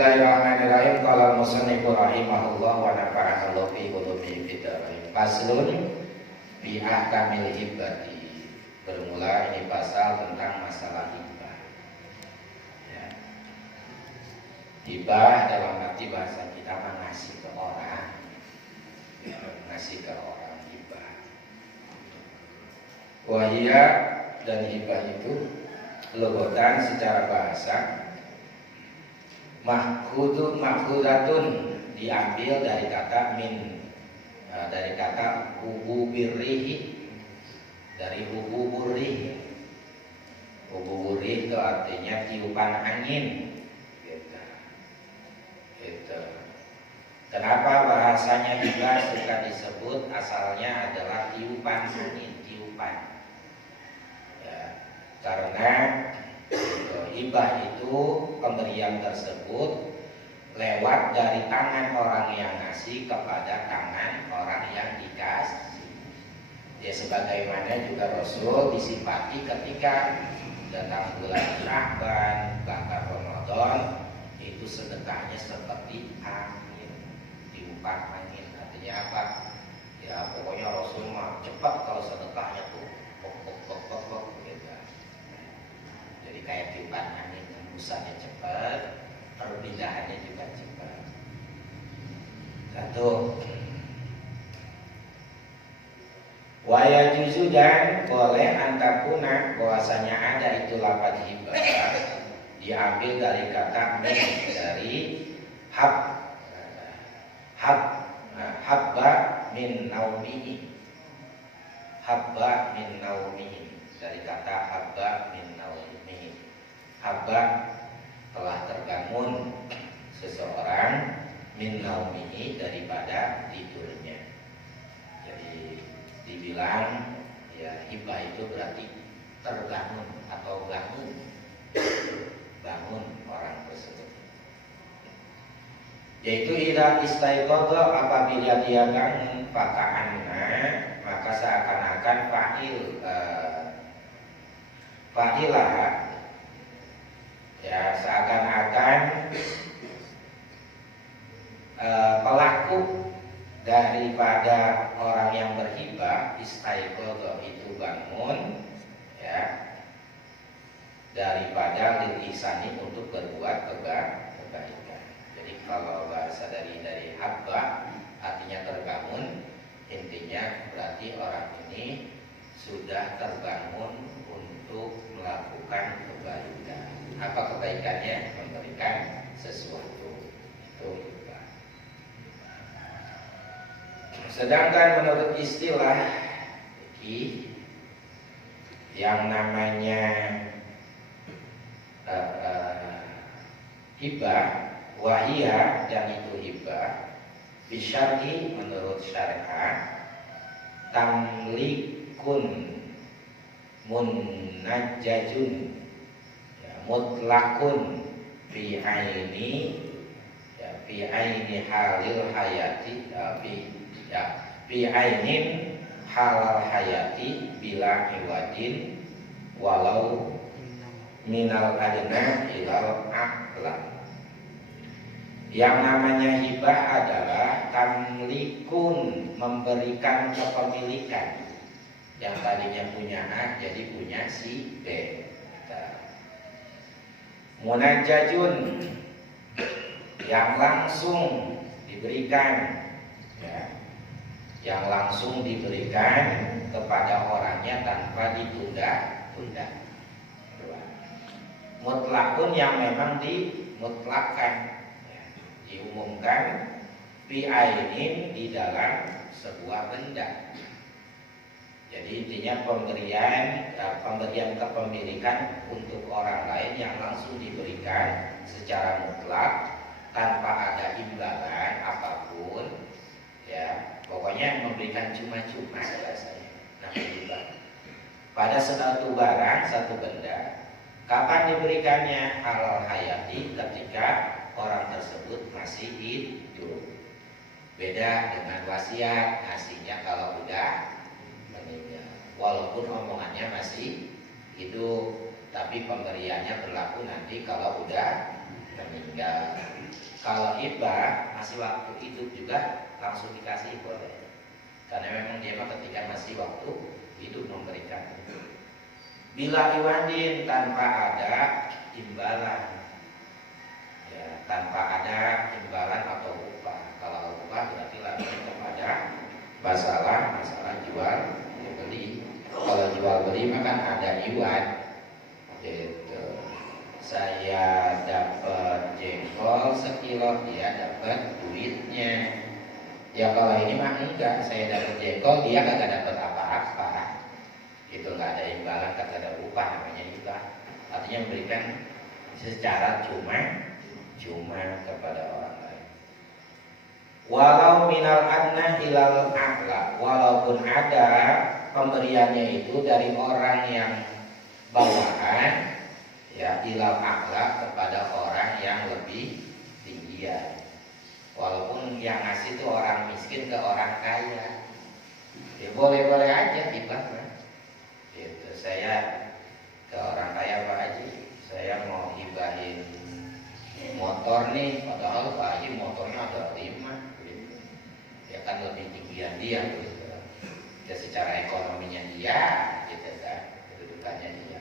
Bismillahirrahmanirrahim. Qala al-musannif rahimahullah wa nafa'ana Allah fi ulumihi fid dharain. Faslun fi ahkamil hibati. Bermula ini pasal tentang masalah hibah. Ya. Hibah dalam arti bahasa kita mengasih ke orang. Ya, ngasih ke orang hibah. Wahia dan hibah itu logotan secara bahasa mahkudatun diambil dari kata dari kata hububirrihi, dari hububurrih. Hububurrih itu artinya tiupan angin. Gitu. Kenapa bahasanya juga suka disebut asalnya adalah tiupan angin, tiupan. Ya, karena hibah itu pemberian tersebut lewat dari tangan orang yang ngasih kepada tangan orang yang dikasih. Ya, sebagaimana juga Rasul disifati ketika datang bulan Sya'ban, bahkan Ramadan, itu sedekahnya seperti angin, tiupan angin. Artinya apa? Ya pokoknya Rasul mah cepat kalau sedekahnya tuh, gitu. Jadi kayak tiupan angin, hembusannya cepat, perpindahannya juga cepat. Satu. Waya juzu dan boleh antakuna bahwasanya ada itu lafaz hibah diambil dari kata min, dari habba min naumihi, habba min naumihi, dari kata habba min naumihi. Habba telah terbangun seseorang min naumihi daripada tidurnya. Jadi dibilang ya hibah itu berarti terbangun atau bangun orang tersebut. Yaitu ida istaiqadha, apabila dia bangun, faka'anna, maka seakan-akan fa'ilah, ya seakan-akan pelaku daripada orang yang berhibah, istaiqadha itu bangun, ya, daripada lil ihsani untuk berbuat kebaikan. Jadi kalau bahasa dari habba artinya terbangun, intinya berarti orang ini sudah terbangun untuk melakukan kebaikan. Apa kebaikannya? Memberikan sesuatu. Itu hibah. Sedangkan menurut istilah yang namanya hibah, wahia, dan itu hibah bisyar'i, menurut syariat, tamlikun munajjajun, ya, mutlakun fi aini, ya, fi aini halil hayati, fi ainin halal hayati bila iwadin walau minal adna ilal aqla. Yang namanya hibah adalah tamlikun, memberikan kepemilikan. Yang tadinya punya A jadi punya si B. Munajjajun, yang langsung diberikan, ya, yang langsung diberikan kepada orangnya tanpa ditunda-tunda. Mutlakun, yang memang dimutlakkan, ya, diumumkan, fi ainin, di dalam sebuah benda. Jadi intinya pemberian kepemilikan untuk orang lain yang langsung diberikan secara mutlak tanpa ada imbalan apapun, ya, pokoknya memberikan cuma-cuma rasanya. Nah, pada satu barang, satu benda. Kapan diberikannya? Halal hayati, ketika orang tersebut masih hidup. Beda dengan wasiat, ngasihnya kalau udah meninggal. Walaupun omongannya masih hidup, tapi pemberiannya berlaku nanti kalau udah meninggal. Kalau hibah masih waktu hidup juga langsung dikasih boleh. Karena memang dia ketika masih waktu hidup memberikan. Bila iwadin tanpa ada imbalan, ya, tanpa ada imbalan atau upah. Kalau upah berarti lagi kepada masalah jual beli. Kalau jual beli maka ada iwan. Gitu. Saya dapat jengkol sekilo, dia dapat duitnya. Ya kalau ini mah enggak, saya dapat jengkol, dia kagak dapat apa-apa. Itu nggak ada imbalan, kagak ada upah, namanya hibah. Artinya memberikan secara cuma kepada orang lain. Walau minal adna hilal a'la, walaupun ada pemberiannya itu dari orang yang bawahan, ya ilal akhlak kepada orang yang lebih tinggian. Walaupun yang ngasih itu orang miskin ke orang kaya, ya boleh-boleh aja hibah. Gitu. Saya ke orang kaya, Pak Haji, saya mau hibahin motor nih, padahal Pak Haji motornya ada 5, gitu. Ya kan lebih tinggian dia, gitu. Ya secara ekonominya dia, gitu kan, kedudukannya dia.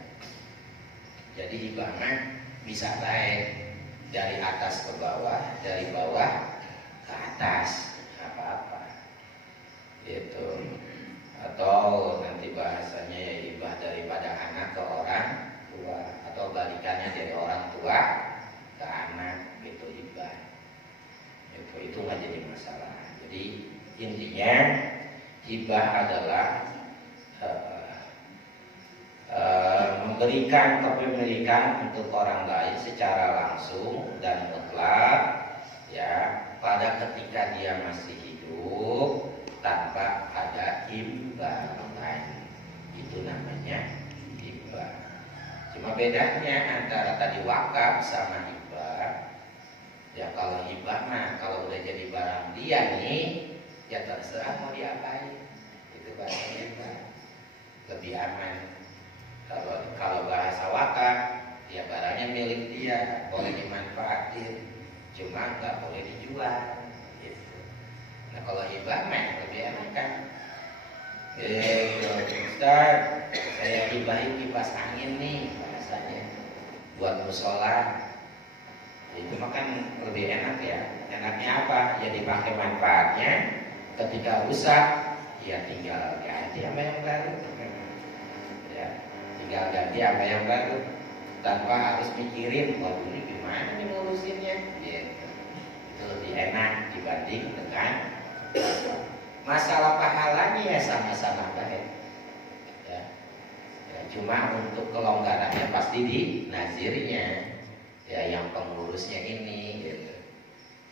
Jadi hibahnya bisa naik dari atas ke bawah, dari bawah ke atas, apa-apa. Gitu. Atau nanti bahasanya ya hibah daripada anak ke orang tua, atau balikannya dari orang tua ke anak, gitu hibah. Itu nggak jadi masalah. Jadi intinya hibah adalah memberikan kepemilikan untuk orang lain secara langsung dan mutlak, ya, pada ketika dia masih hidup tanpa ada imbalan. Itu namanya hibah. Cuma bedanya antara tadi wakaf sama hibah, ya kalau hibah mah kalau udah jadi barang dia nih, ya terserah mau diapain. Itu bahasa hibah, lebih aman. Kalau bahasa wakaf, ya barangnya milik dia, boleh dimanfaatin, cuma nggak boleh dijual. Gitu. Nah kalau hibah mah lebih enak kan. Ustaz, saya hibahin kipas angin nih bahasanya, buat musola. Itu mah kan lebih enak ya. Enaknya apa? Ya dipakai manfaatnya. Ketika rusak, ya tinggal ganti sama yang baru. Ya. Tinggal ganti apa yang baru tanpa harus mikirin waduh ini gimana nih ngurusinnya, gitu. Itu lebih enak dibanding dengan masalah pahalanya ya sama-sama baik, ya. Ya, cuma untuk kelonggarannya pasti di nazirnya, ya yang pengurusnya ini, gitu.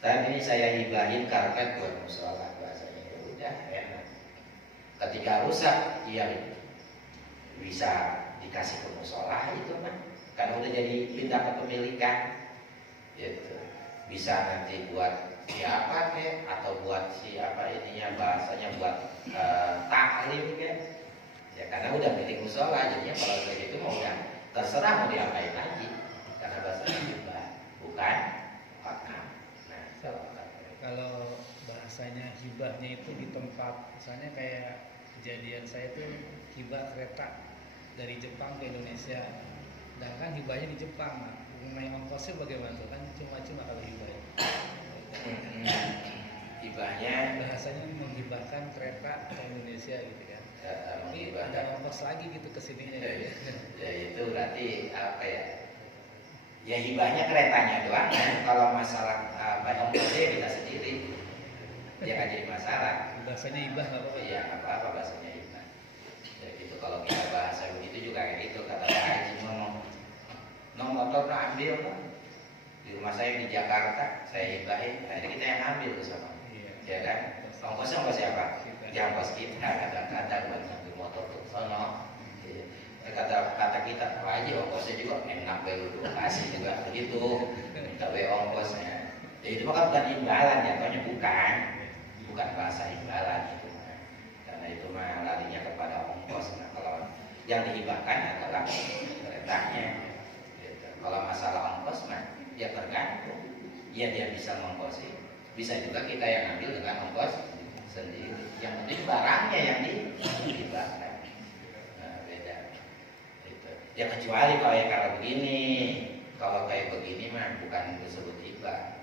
Dan ini saya hibahin karpet buat musola, bahasanya ya udah enak. Ketika rusak, ya bisa dikasih ke musola itu mah, karena udah jadi pindah kepemilikan, gitu. Bisa nanti buat siapa ke, atau buat siapa ininya bahasanya buat taklim ke, ya karena udah milik musola, jadinya kalau begitu mau udah terserah mau diapain lagi, karena bahasanya juga bukan wakaf. Nah, kalau bahasanya hibahnya itu di tempat, misalnya kayak kejadian saya tuh hibah kereta dari Jepang ke Indonesia, dan kan hibahnya di Jepang, mengenai ongkosnya bagaimana tuh, kan cuma-cuma kalau hibahnya. Hibahnya bahasanya menghibahkan kereta ke Indonesia gitu kan. Tapi ada ongkos lagi gitu kesininya. Ya itu berarti apa ya? Ya hibahnya keretanya doang kan. Kalau masalah ongkosnya kita sendiri, ya nggak jadi masalah. Bahasanya hibah nggak apa-apa. Iya nggak apa-apa bahasanya hibah. Ya gitu kalau kita bahasa begitu juga kayak gitu, kata Pak Haji ngomong, motor ambil kan. Di rumah saya di Jakarta, saya hibahin, akhirnya kita yang ambil sama, ya kan? Ongkosnya ongkos siapa? Ya ongkos kita, kata-kata buat ngambil motor ke sono. Kata kita, Pak Haji ongkosnya juga enak, baru kasih juga begitu, tapi ongkosnya. Ya itu kan bukan imbalan, jatuhnya bukan bahasa imbalan itu, karena itu mah larinya kepada ongkos. Nah kalau yang dihibahkan adalah keretanya. Gitu. Kalau masalah ongkos mah ya tergantung ya dia bisa mengkosi. Bisa juga kita yang ambil dengan ongkos sendiri. Yang penting barangnya yang dihibahkan. Nah, beda. Itu. Ya kecuali kalau begini, kalau kayak begini mah bukan disebut hibah.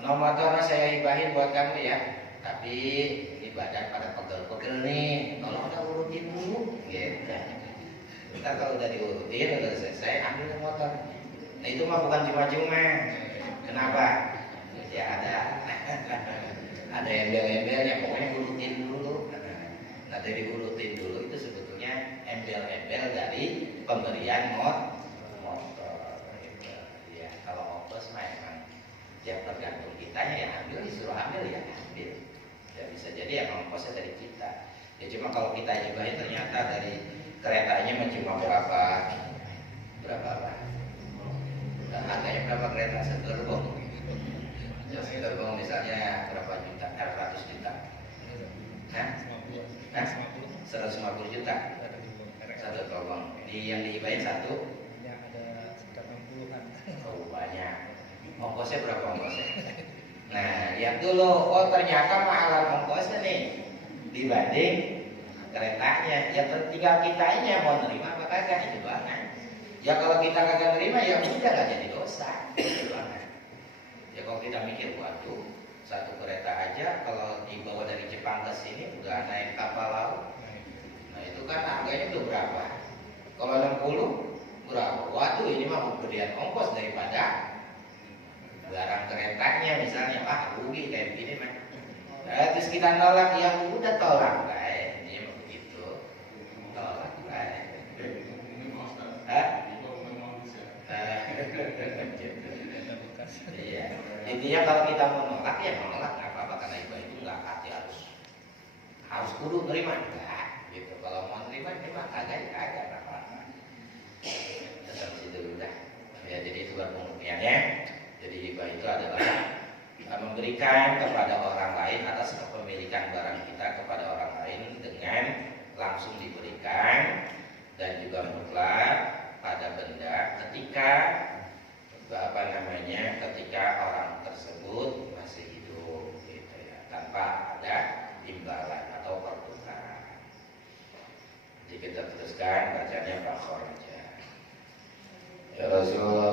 Motornya saya hibahin buat kamu ya, tapi ini badan pada pegel-pegel nih, kalau udah urutin dulu, gitu. Ntar kalau udah diurutin, udah selesai, ambil motor. Nah itu mah bukan cuma-cuma. Kenapa? Ya ada embel-embelnya, pokoknya urutin dulu. Nah dari urutin dulu itu sebetulnya embel-embel dari pemberian motor. Gitu. Ya kalau ongkos mah emang ya tergantung kitanya yang ambil, disuruh ambil ya ambil. Ya bisa jadi ya ongkosnya dari kita. Ya cuma kalau kita hibahin ternyata dari keretanya cuma berapa apa? Harganya berapa kereta segerbong? Ya segerbong misalnya berapa juta? 100 juta. Hah? 150 juta. Satu gerbong. Yang dihibahin satu? Ya ada sekitar 60-an. Oh banyak. Ongkosnya berapa ongkosnya? Nah, lihat dulu. Oh, ternyata mahalan ongkosnya nih dibanding keretanya. Ya tinggal kitanya mau nerima apa kagak, itu banget. Ya kalau kita kagak nerima ya udah gak jadi dosa. Itu banget. Ya kalau kita mikir, waduh, satu kereta aja kalau dibawa dari Jepang ke sini udah naik kapal laut. Nah, itu kan harganya udah berapa? Kalau 60 berapa? Waduh, ini mah gedean ongkos daripada barang keretanya misalnya. Rugi kayak begini mah. Terus kita nolak, ya udah tolak baik. Ini mah begitu. Tolak baik. Iya. Intinya kalau kita mau nolak ya menolak nggak apa-apa, karena itu nggak arti harus kudu nerima enggak gitu. Kalau mau nerima kagak apa-apa. Tetap situ udah. Ya jadi itu pengertiannya. Jadi hibah itu adalah memberikan kepada orang lain atas kepemilikan barang kita kepada orang lain dengan langsung diberikan, dan juga mutlak pada benda ketika ketika orang tersebut masih hidup gitu ya, tanpa ada imbalan atau pertukaran. Jadi kita teruskan bacanya Pak Khorja. Ya Rasulullah